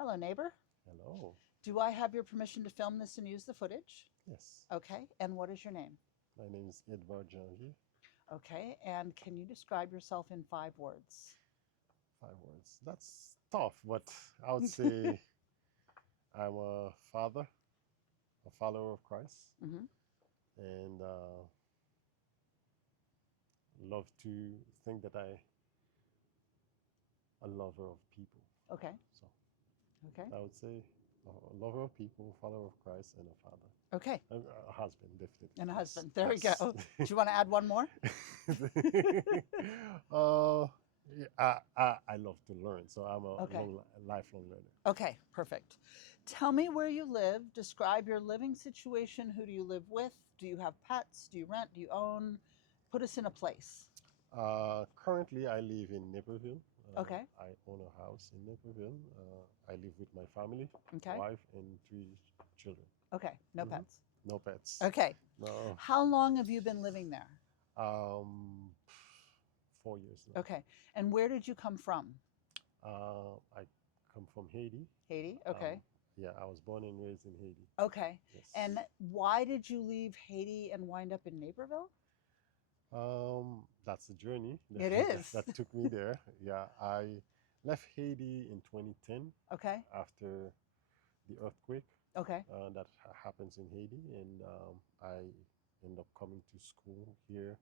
Hello, neighbor. Hello. Do I have your permission to film this and use the footage? Yes. Okay, and what is your name? My name is Edvard Janvier. Okay, and can you describe yourself in 5 words? 5 words. That's tough, but I would say I'm a father, a follower of Christ, Hmm. and love to think that I a lover of people. Okay, So okay, I would say a lover of people, follower of Christ, and a father, okay. a husband, definitely. And a Yes, husband. There we go. yes. Do you want to add one more? uh, yeah, I love to learn, so I'm a Okay, lifelong learner. okay, perfect. Tell me where you live. Describe your living situation. Who do you live with? Do you have pets? Do you rent? Do you own? Put us in a place. Currently, I live in Naperville. Okay, I own a house in Naperville. I live with my family, okay, wife, and 3 children. okay. No Hmm. pets. No pets. Okay. No. How long have you been living there? Um, 4 years now. Okay. And where did you come from? I come from Haiti. Haiti? Um, Okay. yeah, I was born and raised in Haiti. Okay. Yes. And why did you leave Haiti and wind up in Naperville? That's the journey It is. that took me there. Yeah, I left Haiti in 2010 Okay. after the earthquake Okay. that happens in Haiti, and I ended up coming to school here.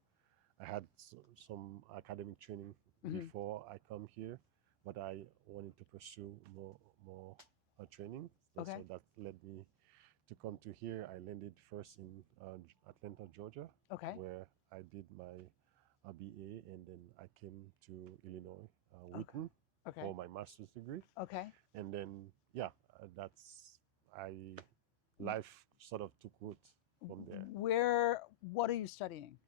I had some academic training Hmm. before I come here, but I wanted to pursue more training. So Okay. that led me to come to here. I landed first in Atlanta, Georgia, Okay. where I did my BA, and then I came to Illinois, Okay. Wheaton, Okay. for my master's degree. Okay. And then, yeah, that's I life sort of took root from there. What are you studying?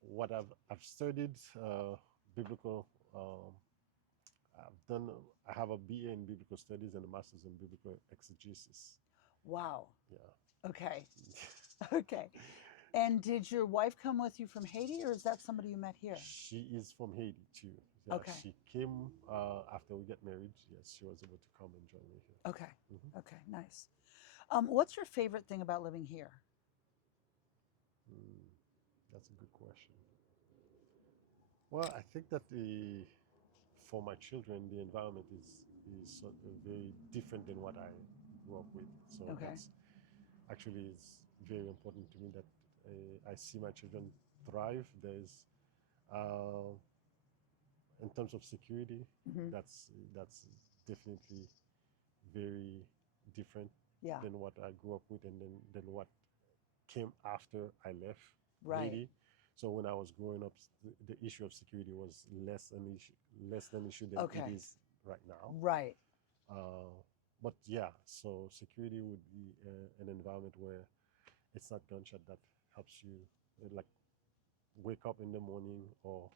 What I've studied biblical. I have a BA in biblical studies and a master's in biblical exegesis. Wow. Yeah. Okay. Okay. And did your wife come with you from Haiti or is that somebody you met here? She is from Haiti too. Yeah, Okay. she came after we get married. Yes, she was able to come and join me here. Okay. Hmm. Okay. Nice. What's your favorite thing about living here? Mm, that's a good question. Well, I think that for my children, the environment is sort of very different than what I grew up with. So Okay. that's actually is very important to me that I see my children thrive. There's uh, in terms of security, Hmm. that's definitely very different Yeah. than what I grew up with, and then what came after I left Right. Haiti. So when I was growing up, the issue of security was less an issue than it Okay. is right now. Right. Uh, but yeah, so security would be an environment where it's not gunshot that helps you like wake up in the morning or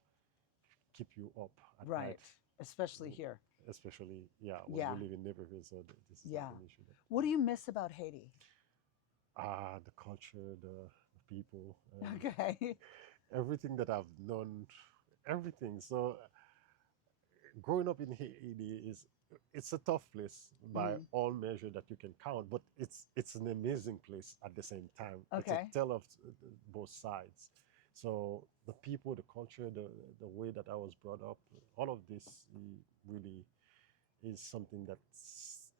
keep you up at night, Right. Especially here. especially yeah when we Yeah. live in neighborhoods. So this is not Yeah. an issue there. What do you miss about Haiti? The culture, the people, and Okay. everything that I've known, everything. So growing up in Haiti is it's a tough place by Hmm. all measure that you can count, but it's an amazing place at the same time. It's a Okay. tale of both sides. So the people, the culture, the way that I was brought up, all of this really is something that's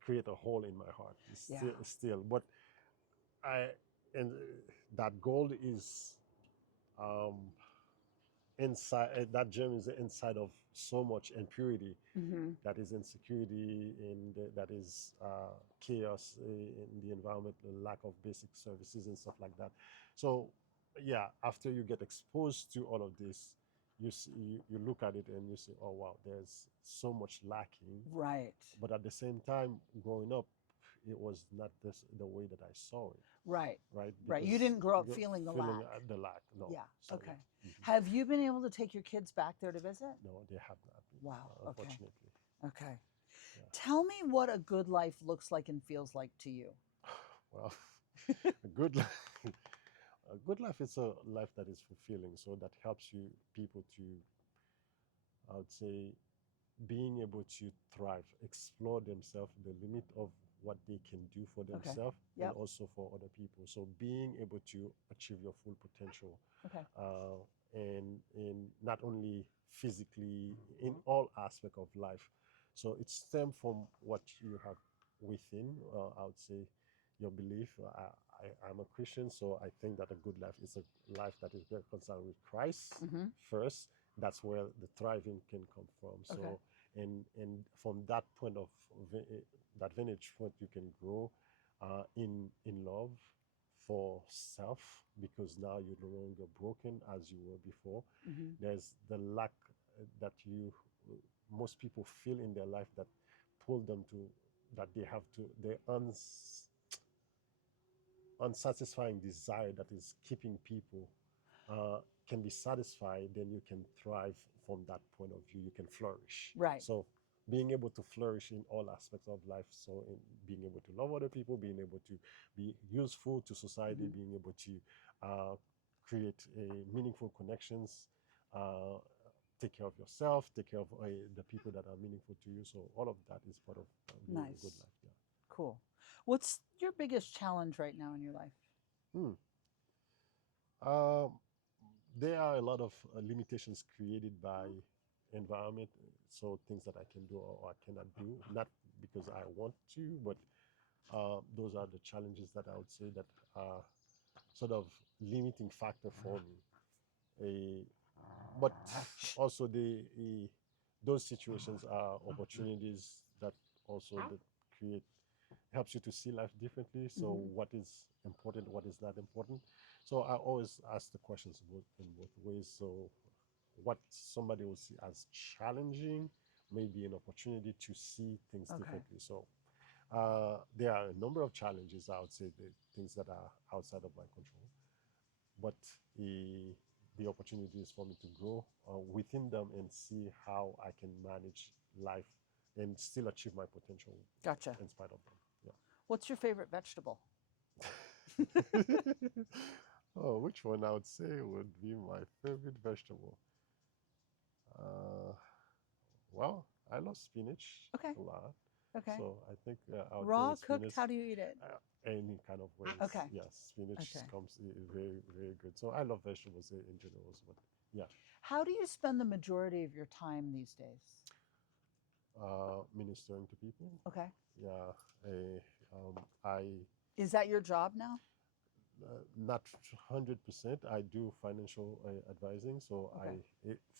create a hole in my heart. It's Yeah. still, but I and that gold is um, inside that gem is inside of so much impurity, Hmm. that is insecurity, and that is chaos in the environment, the lack of basic services and stuff like that. So yeah, after you get exposed to all of this, you look at it and you say, oh wow, there's so much lacking. Right. But at the same time, growing up, it was not the way that I saw it, Right. right? Right. You Because didn't grow up you're feeling the feeling lack. the lack. No, Yeah. so Okay. yeah. Mhm. Have you been able to take your kids back there to visit? No, they have not been, Wow. Okay. unfortunately. Okay. Yeah. Tell me what a good life looks like and feels like to you. Well, a good life, a good life is a life that is fulfilling. So that helps you people to, I would say, being able to thrive, explore themselves, the limit of what they can do for Okay. themselves and Yep. also for other people. So being able to achieve your full potential, Okay. and not only physically in all aspect of life. So it stems from what you have within. I would say your belief. I'm a Christian, so I think that a good life is a life that is reconciled with Christ Mm-hmm. first. That's where the thriving can come from. Okay. So, and from that point of that vantage point, you can grow in love for self, because now you're no longer broken as you were before. Mm-hmm. There's the lack that most people feel in their life that pull them to that they have to the unsatisfying desire that is keeping people uh, can be satisfied. Then you can thrive from that point of view. You can flourish. Right. So being able to flourish in all aspects of life, so in being able to love other people, being able to be useful to society, Mm-hmm. being able to uh, create meaningful connections, uh, take care of yourself, take care of the people that are meaningful to you. So all of that is part of being a good Nice. life. Yeah. Cool. What's your biggest challenge right now in your life? Hmm. Um, there are a lot of limitations created by environment, so things that I can do or I cannot do, not because I want to, but those are the challenges that I would say that are sort of limiting factor for me. A, but also those situations are opportunities that also that create helps you to see life differently. So Mm-hmm. what is important, what is not important. So I always ask the questions both in both ways. So what somebody will see as challenging may be an opportunity to see things Okay. differently. So there are a number of challenges, I would say, the things that are outside of my control, but the opportunity is for me to grow within them and see how I can manage life and still achieve my potential Gotcha. in spite of them. What's your favorite vegetable? Yeah. Oh, which one I would say would be my favorite vegetable? Uh, well, I love spinach Okay. a lot. Okay. So I think I would go Raw, with cooked, spinach. how do you eat it? Any kind of ways. Okay. Yes, spinach Okay. comes very, very good. So I love vegetables in general, but yeah, How do you spend the majority of your time these days? ministering to people. Okay. Yeah, I Is that your job now? not 100%. I do financial advising, so Okay.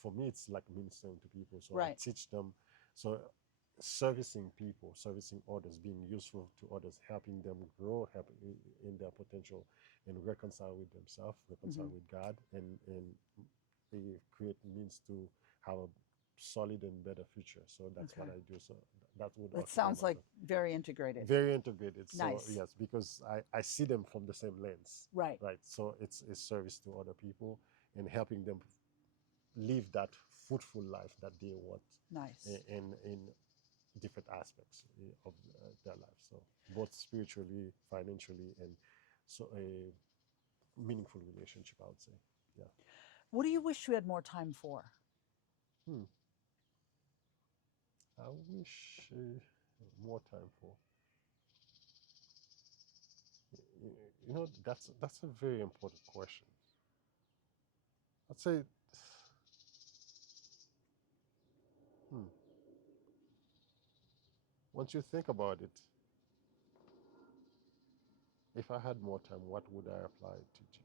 for me it's like ministering to people. So I Right. teach them. So servicing people, servicing others, being useful to others, helping them grow, helping in their potential, and reconcile with themselves, reconcile Mm-hmm. with God, and they create means to have a solid and better future. So that's what Okay. I do. So that would That occupy sounds my like time. very integrated. Very integrated. So Nice. yes, because I see them from the same lens, Right. right? So it's service to other people and helping them live that fruitful life that they want Nice. in different aspects of their life. So both spiritually, financially, and so a meaningful relationship, I would say. Yeah. What do you wish you had more time for? Hmm. I wish more time for. You know, that's a very important question. I'd say, hmm, once you think about it, if I had more time, what would I apply to do?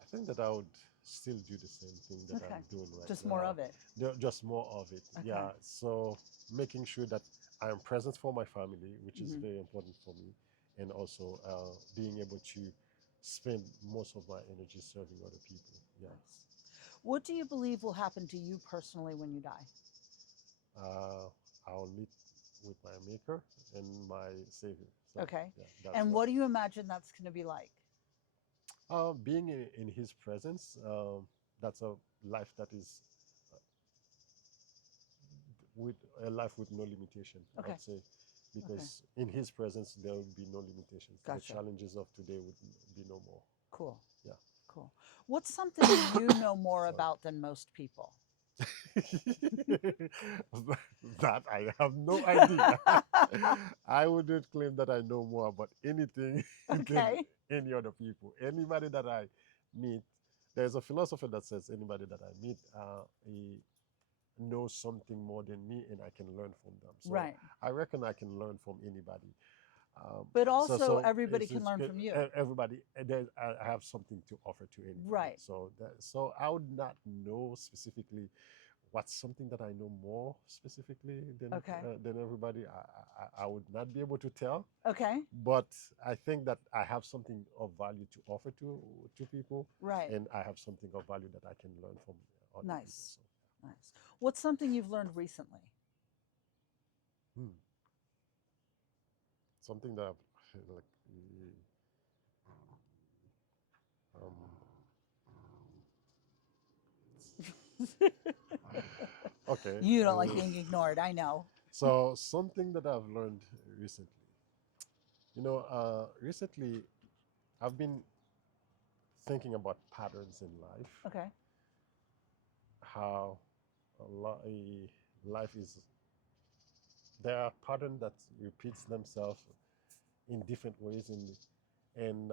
I think that I would still do the same thing that Okay. I'm doing right Just more now. of it. Just more of it. Okay. Yeah. So making sure that I am present for my family, which is Mm-hmm. very important for me, and also being able to spend most of my energy serving other people. Yeah. Nice. What do you believe will happen to you personally when you die? Uh, I'll meet with my maker and my savior. So Okay. yeah, that's And what. what do you imagine that's going to be like? Being in his presence, that's a life that is with a life with no limitation, I Okay. would say, Okay. because in his presence there would be no limitations. The Gotcha. challenges of today would be no more. Cool. Yeah. Cool. What's something you know more Sorry. about than most people? That I have no idea. I wouldn't claim that I know more about anything than Okay. any other people. Anybody that I meet, there's a philosopher that says anybody that I meet he knows something more than me and I can learn from them. So Right. I reckon I can learn from anybody. Um, But so also so everybody can learn from you. everybody I have something to offer to anybody. Right. So I would not know specifically what's something that I know more specifically Okay. than everybody. I would not be able to tell, Okay. but I think that I have something of value to offer to people, Right. and I have something of value that I can learn from other people. Nice. Nice. What's something you've learned recently? So something that like um, okay. You don't like being ignored, I know. So something that I've learned recently, recently I've been thinking about patterns in life, Okay. how life is. There are patterns that repeats themselves in different ways, and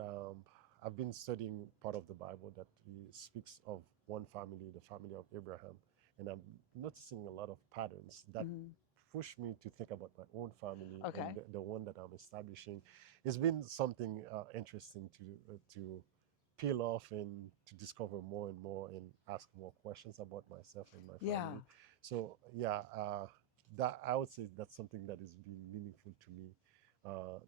I've been studying part of the Bible that speaks of one family, the family of Abraham, and I'm noticing a lot of patterns that Hmm. push me to think about my own family and Okay. the one that I'm establishing. It's been something interesting to peel off and to discover more and more and ask more questions about myself and my Yeah. family. So yeah, that I would say that's something that is being meaningful to me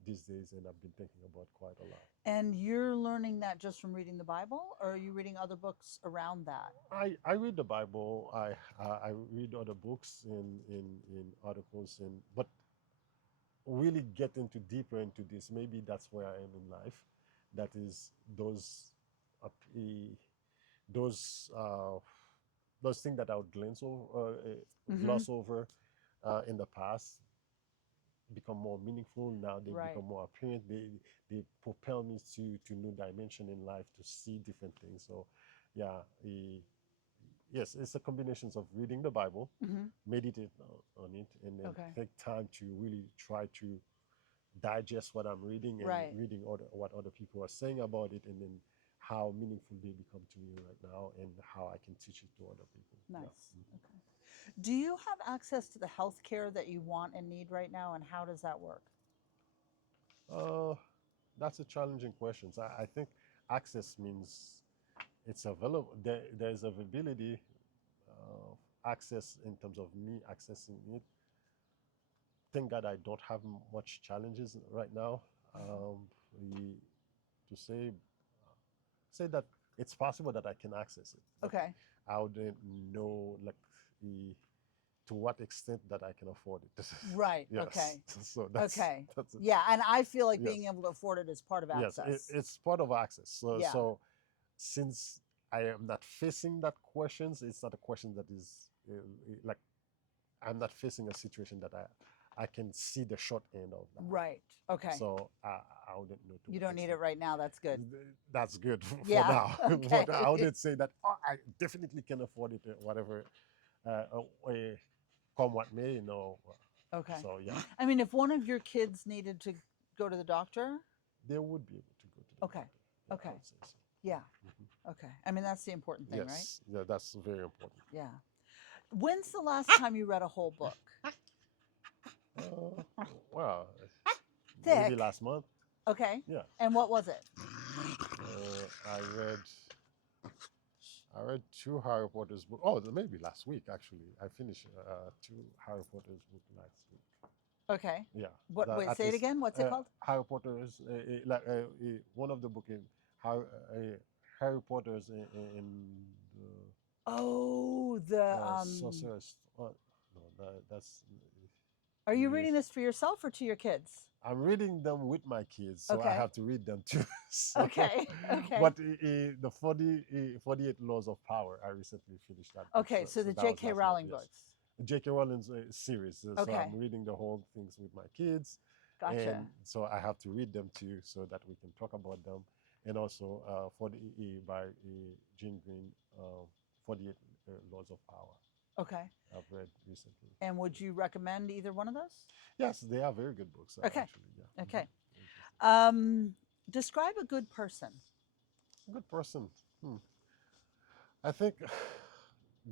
these days, and I've been thinking about quite a lot. And you're learning that just from reading the Bible, or are you reading other books around that? I read the Bible. I read other books in articles, and but really get into deeper into this. Maybe that's where I am in life. That is uh, eh, those uh, those things that I would Hmm. gloss over in the past become more meaningful now. They Right. become more apparent. They propel me to new dimension in life to see different things. So yeah, yes, it's a combination of reading the Bible, Hmm. meditate on it, and then Okay. take time to really try to digest what I'm reading and Right. reading what other people are saying about it, and then how meaningful they become to me right now, and how I can teach it to other people. Yeah. Nice. Okay. Do you have access to the health care that you want and need right now, and how does that work? Uh, that's a challenging question. So I think access means it's available. There's availability, access in terms of me accessing it. Thank God I don't have much challenges right now. We, to say that it's possible that I can access it, but Okay. I wouldn't know like the to what extent that I can afford it. Right. Yes, Okay. so Okay. that's it. Yeah, and I feel like being Yes, able to afford it is part of yes, access. it's part of access. So Yeah. since I am not facing that questions, it's not a question that is like I'm not facing a situation that I can see the short end of that. Right. Okay. So I wouldn't know to You what don't need it extent. right now. That's good. That's good for Yeah. now. But I Okay. wouldn't say that oh, I definitely can afford it, whatever, uh, uh, uh, come what may. Okay. So yeah, I mean, if one of your kids needed to go to the doctor, they would be able to go to the okay. doctor. Yeah, I Okay. would say so. Yeah. Mhm. Okay. I mean, that's the important thing, right? Yes, yeah, that's very important. Yeah. When's the last time you read a whole book? Well, maybe Thick. last month. Okay. Yeah, And what was it? I read two Harry Potter's book. Oh, maybe last week actually. I finished two Harry Potter's book last week. Okay. Yeah, What? that Wait. at Say it least again. What's it called? Harry Potter's one of the book in Harry, Harry Potter's in Oh, the the Sorcerer's. No, that's Are you English. reading this for yourself or to your kids? I'm reading them with my kids, so I Okay. have to read them too. So, Okay. Okay. but the 48 Laws of Power, I recently finished that book. Okay. So the That was J.K. last month. Rowling Yes, books. J.K. Rowling's series. So Okay. I'm reading the whole things with my kids, Gotcha. and so I have to read them too, so that we can talk about them. And also by Jean Green, 48 Laws of Power. Okay. I've read recently. And would you recommend either one of those? Yes, they are very good books, Okay. actually. Yeah. Okay. Interesting. Describe a good person. Good person. Hmm. I think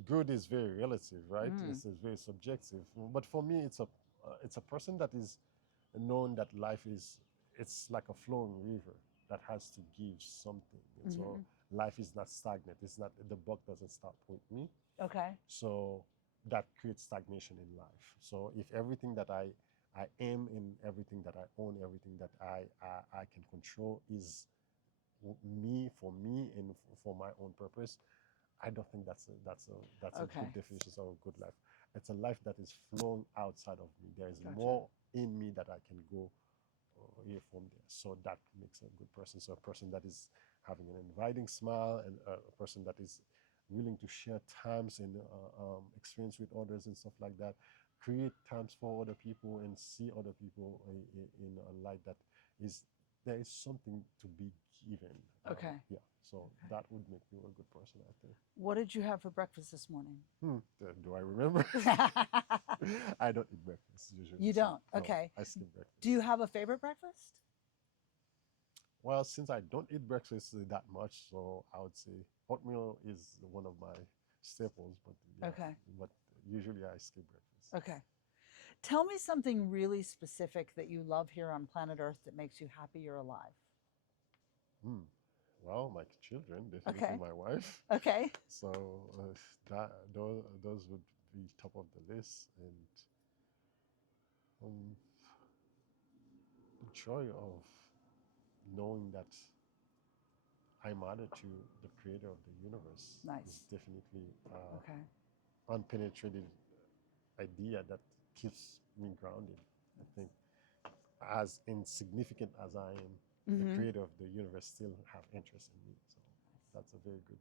good is very relative, right? Mm. It's very subjective. But for me, it's a person that is known that life is it's like a flowing river that has to give something. And so Hmm. life is not stagnant. It's not the buck doesn't stop with me. Okay. So that creates stagnation in life. So if everything that I am in everything that I own, everything that I can control is me for me and for my own purpose, I don't think that's a Okay. good definition of a good life. It's a life that is flowing outside of me. There is Gotcha. more in me that I can go here from there. So that makes a good person. So a person that is having an inviting smile and a person that is willing to share times and experience with others and stuff like that. Create times for other people and see other people in a light that is there is something to be given. Okay. Yeah, so that would make you a good person, I think. What did you have for breakfast this morning? Do I remember? I don't eat breakfast usually. You so don't? no, Okay. I skip breakfast. Do you have a favorite breakfast? Well, since I don't eat breakfast that much, so I would say oatmeal is one of my staples. But yeah, Okay. but usually I skip breakfast. Okay. Tell me something really specific that you love here on planet Earth that makes you happy you're alive. Hmm. Well, my children, definitely Okay. my wife. Okay. So those would be top of the list, and um, the joy of knowing that I matter to the creator of the universe is Nice. definitely Okay. unpenetrated idea that keeps me grounded. I think as insignificant as I am, the Mm-hmm. creator of the universe still have interest in me. So that's a very good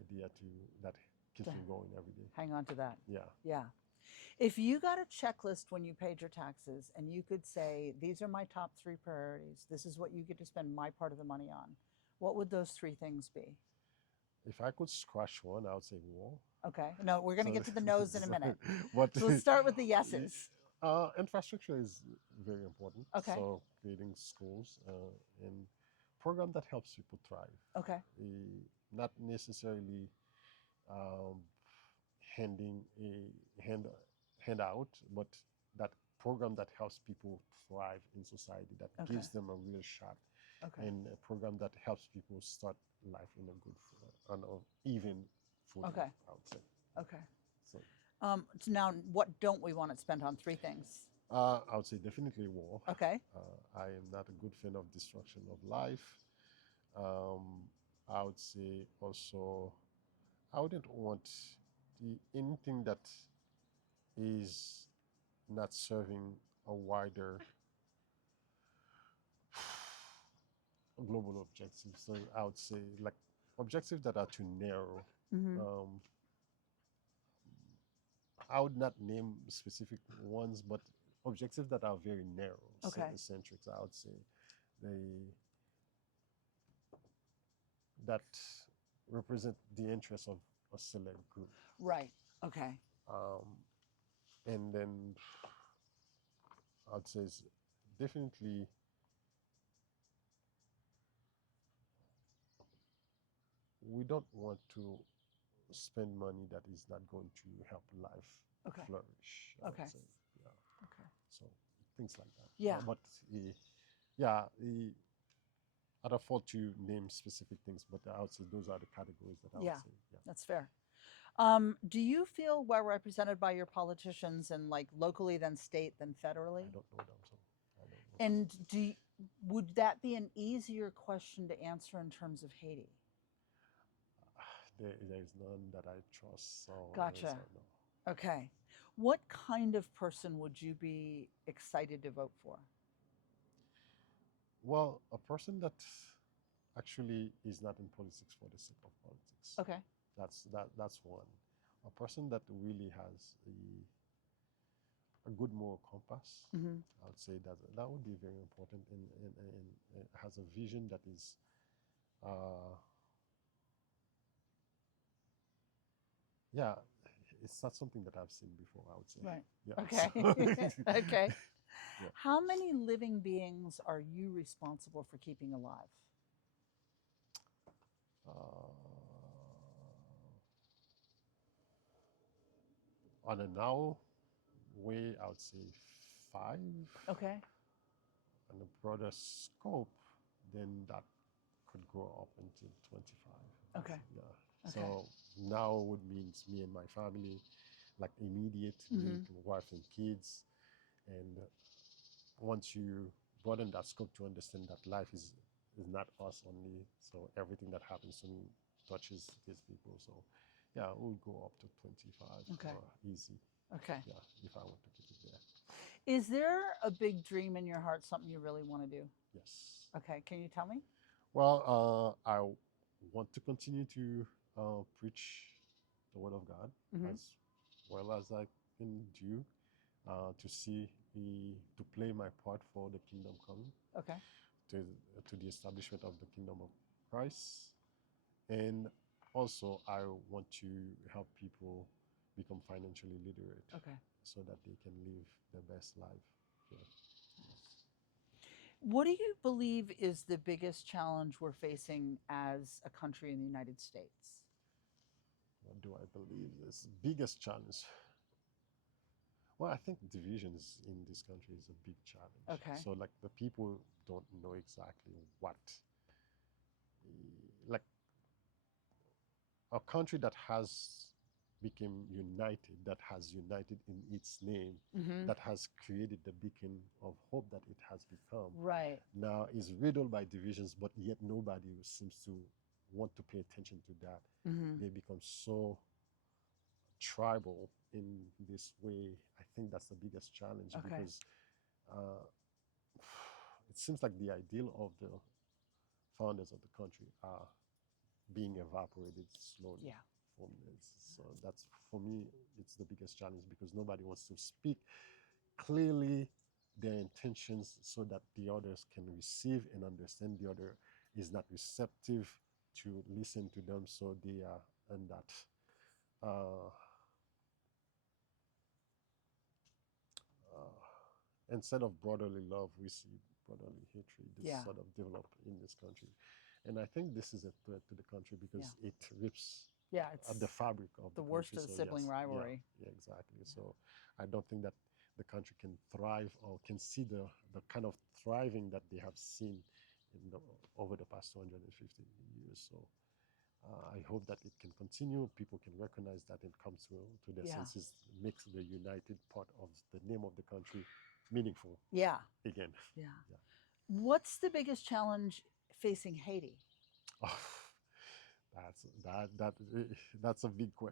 idea to that keeps me going every day. Hang on to that. Yeah. Yeah. If you got a checklist when you paid your taxes and you could say, these are my top 3 priorities, this is what you get to spend my part of the money on, what would those 3 things be? If I could scratch one, I would say war. Okay. No, we're going to So, get to the no's in a minute. but So let's start with the yeses. infrastructure is very important. Okay. So creating schools and program that helps people thrive. Okay. Not necessarily um, handing a handout, but that program that helps people thrive in society, that Okay. gives them a real shot, Okay. and a program that helps people start life in a good, on an even footing. Okay. I would say. Okay. So So now, what don't we want to spend on 3 things? I would say definitely war. Okay. I am not a good fan of destruction of life. Um, I would say also I wouldn't want anything that is not serving a wider global objective. So I would say like objectives that are too narrow. Mm-hmm. Um, I would not name specific ones, but objectives that are very narrow, Okay. centric. I would say they that represent the interests of a select group. Right. Okay. Um, and then I'd say it's definitely we don't want to spend money that is not going to help life Okay. flourish. I Okay. would say, yeah. Okay. So things like that. Yeah. But yeah, I'd afford to name specific things, but I would say those are the categories that I Yeah. would say. Yeah. That's fair. Do you feel well represented by your politicians and like locally, then state, then federally? I don't know them, so I don't know. And would that be an easier question to answer in terms of Haiti? There is none that I trust. So Gotcha. so no. Okay. What kind of person would you be excited to vote for? Well, a person that actually is not in politics for the sake of politics. Okay. That's one. A person that really has a good moral compass. Mm-hmm. I would say that would be very important and has a vision that is uh, yeah, it's not something that I've seen before, I would say. Right. Yeah. Okay. So, Okay. yeah. How many living beings are you responsible for keeping alive? Uh, on a now way, I would say five. Okay. On a broader scope, then that could grow up until 25. Okay. Yeah. Okay. So now would means me and my family, like immediate, me, wife and kids. And once you broaden that scope to understand that life is not us only, so everything that happens to me touches these people. So yeah, we'll go up to 25 Okay. easy. Okay. Yeah, if I want to keep it there. Is there a big dream in your heart, something you really want to do? Yes. Okay. Can you tell me? Well, I want to continue to preach the word of God Mm-hmm. as well as I can do, to see to play my part for the kingdom coming, Okay. to the establishment of the kingdom of Christ, and also I want to help people become financially literate Okay. so that they can live their best life. Yeah. What do you believe is the biggest challenge we're facing as a country in the United States? What do I believe is the biggest challenge? Well, I think divisions in this country is a big challenge. Okay. So, like, the people don't know exactly what, like, a country that has become united, that has united in its name, Mm-hmm. that has created the beacon of hope that it has become, Right. now is riddled by divisions, but yet nobody seems to want to pay attention to that. Mm-hmm. They become so tribal in this way. I think that's the biggest challenge, Okay. because uh, it seems like the ideal of the founders of the country are being evaporated slowly Yeah. from this. So that's, for me, it's the biggest challenge, because nobody wants to speak clearly their intentions so that the others can receive and understand. The other is not receptive to listen to them, so they are in that uh, instead of brotherly love, we see brotherly hatred. This Yeah. sort of develop in this country, and I think this is a threat to the country, because it rips Yeah. at the It's fabric of the the worst country. of the So sibling yes, yeah, rivalry. yeah, exactly. So I don't think that the country can thrive, or can see the kind of thriving that they have seen in the over the past 250 years. So I hope that it can continue. People can recognize that and come to their Yeah. senses, makes the united part of the name of the country meaningful Yeah. again. Yeah. Yeah. What's the biggest challenge facing Haiti? Oh, that's a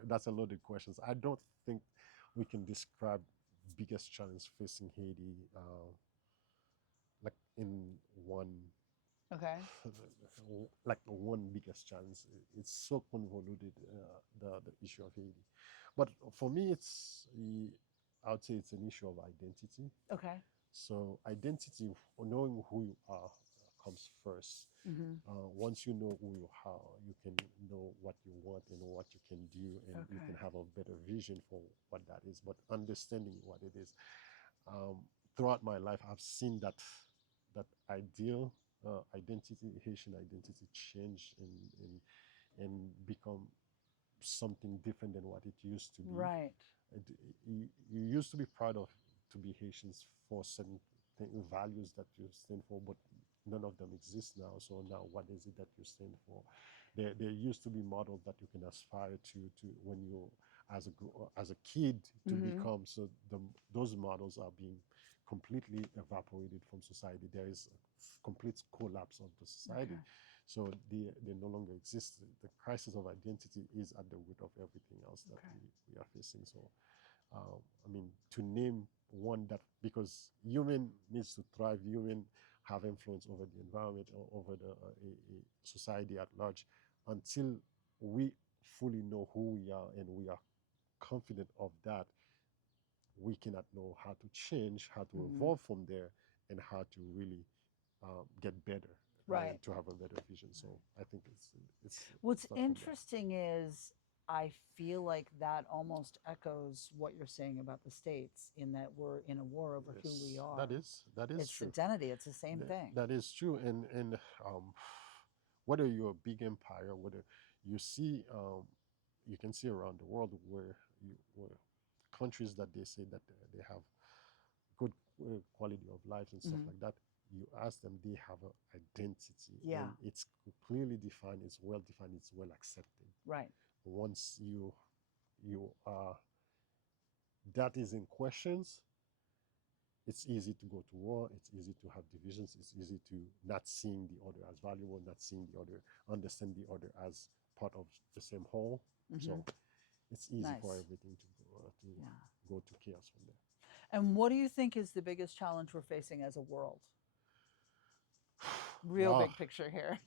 that's a loaded questions. I don't think we can describe biggest challenge facing Haiti like in one Okay. like one biggest challenge. It's so convoluted, the issue of Haiti. But for me, I would say it's an issue of identity. Okay. So identity, knowing who you are, comes first. Mm-hmm. Once you know who you are, you can know what you want and what you can do, and you Okay. can have a better vision for what that is. But understanding what it is, um, throughout my life, I've seen that ideal identity, Haitian identity, change and become something different than what it used to be. Right. it, you used to be proud of to be Haitians for certain values that you stand for, but none of them exist now. So now, what is it that you stand for? There used to be models that you can aspire to when you as a kid to Mm-hmm. become. So those models are being completely evaporated from society. There is a complete collapse of the society. Okay. So they no longer exist. The crisis of identity is at the root of everything else that Okay. we are facing. So, I mean, to name one that, because human needs to thrive, human have influence over the environment or over the a society at large. Until we fully know who we are and we are confident of that, we cannot know how to change, how to Mm-hmm. evolve from there, and how to really get better Right. and to have a better vision. So I think it's What's start from there. interesting is I feel like that almost echoes what you're saying about the States, in that we're in a war over who we Yes, are. that is It's true. identity, it's the same thing. That is true, and whether you're a big empire, whether you see, you can see around the world where countries that they say that they have good quality of life and stuff Hmm. like that. You ask them, they have an identity, Yeah, and it's clearly defined, it's well defined, it's well accepted. right, Once you that is in questions, it's easy to go to war, it's easy to have divisions, it's easy to not seeing the other as valuable, not seeing the other, understand the other as part of the same whole. hmm, So it's easy for nice, everything to yeah. go to chaos from And what do you think is the biggest challenge we're facing as a world? there. Real big picture here.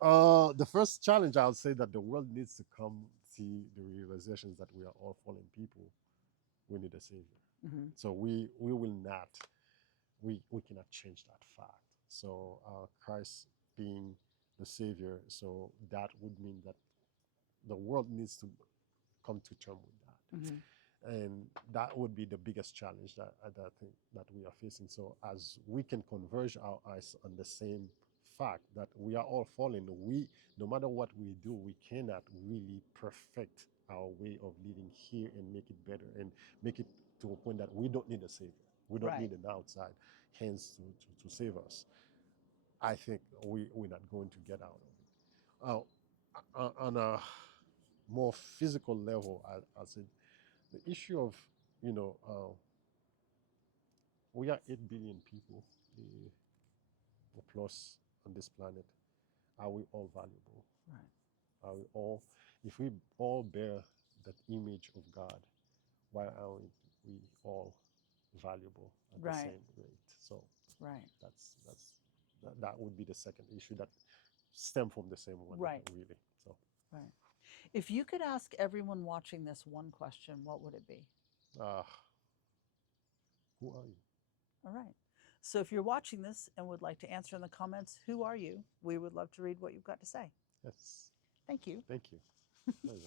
The first challenge, I would say that the world needs to come to the realizations that we are all fallen people. We need a savior. Hmm. So we will not, we cannot change that fact. So Christ being the savior, so that would mean that the world needs to come to terms with Hmm. that, and that would be the biggest challenge that I think that we are facing. So as we can converge our eyes on the same fact that we are all fallen, we, no matter what we do, we cannot really perfect our way of living here and make it better and make it to a point that we don't need a savior, we don't Right. need an outside hands to save us. I think we're not going to get out of it. On a more physical level, I said the issue of, you know, we are 8 billion people plus on this planet. Are we all valuable? Right. Are we all, if we all bear that image of God, why aren't we all valuable at the Right. same rate? So Right. that would be the second issue that stem from the same one, Right. really. So Right. If you could ask everyone watching this one question, what would it be? uh, who are you? All right. So if you're watching this and would like to answer in the comments, who are you? We would love to read what you've got to say. Yes, Thank you. thank you. Pleasure.